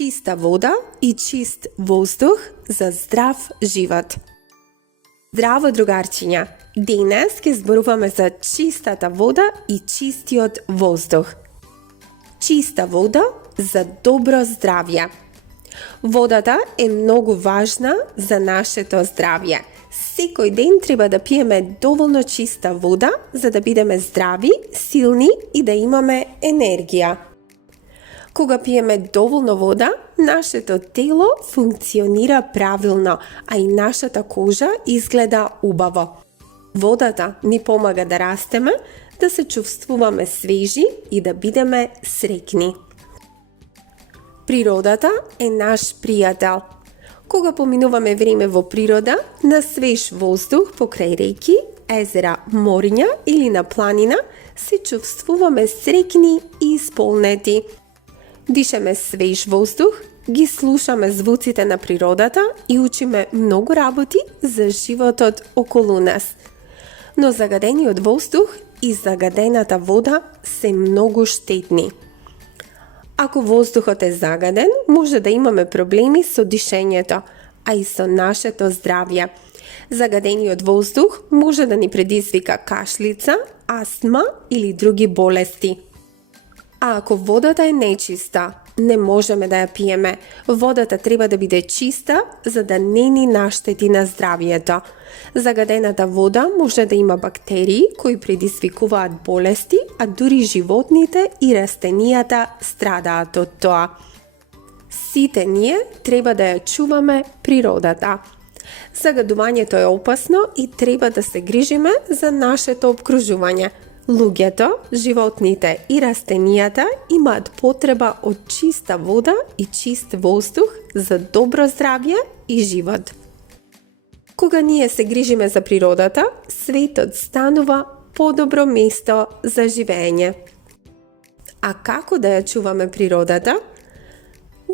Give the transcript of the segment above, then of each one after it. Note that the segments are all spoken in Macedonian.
чиста вода и чист воздух за здрав живот. Здраво, другарчиња! Денес ќе зборуваме за чистата вода и чистиот воздух. Чиста вода за добро здравје. Водата е многу важна за нашето здравје. Секој ден треба да пиеме доволно чиста вода за да бидеме здрави, силни и да имаме енергија. Кога пиеме доволно вода, нашето тело функционира правилно, а и нашата кожа изгледа убаво. Водата ни помага да растеме, да се чувствуваме свежи и да бидеме среќни. Природата е наш пријател. Кога поминуваме време во природа, на свеж воздух покрај реки, езера, мориња или на планина, се чувствуваме среќни и исполнети. Дишеме свеж воздух, ги слушаме звуците на природата и учиме многу работи за животот околу нас. Но загадениот воздух и загадената вода се многу штетни. Ако воздухот е загаден, може да имаме проблеми со дишењето, а и со нашето здравје. Загадениот воздух може да ни предизвика кашлица, астма или други болести. А ако водата е нечиста, не можеме да ја пиеме. Водата треба да биде чиста, за да не ни наштети на здравјето. Загадената вода може да има бактерии кои предизвикуваат болести, а дури животните и растенијата страдаат од тоа. Сите ние треба да ја чуваме природата. Загадувањето е опасно и треба да се грижиме за нашето обкружување. Луѓето, животните и растенијата имаат потреба од чиста вода и чист воздух за добро здравје и живот. Кога ние се грижиме за природата, светот станува подобро место за живење. А како да ја чуваме природата?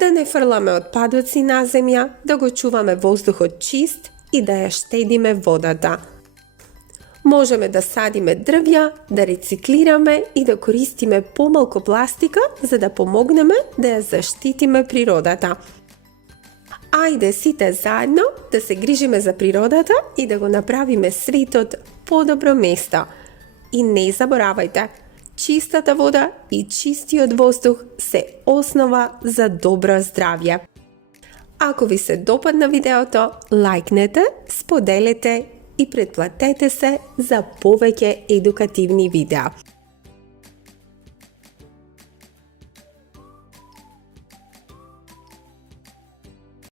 Да не фрламе отпадоци на земја, да го чуваме воздухот чист и да ја штедиме водата. Можеме да садиме дрвја, да рециклираме и да користиме помалку пластика за да помогнеме да ја заштитиме природата. Ајде сите заедно да се грижиме за природата и да го направиме светот подобро место. И не заборавајте, чистата вода и чистиот воздух се основа за добро здравје. Ако ви се допадна видеото, лајкнете, споделете и претплатете се за повеќе едукативни видеа.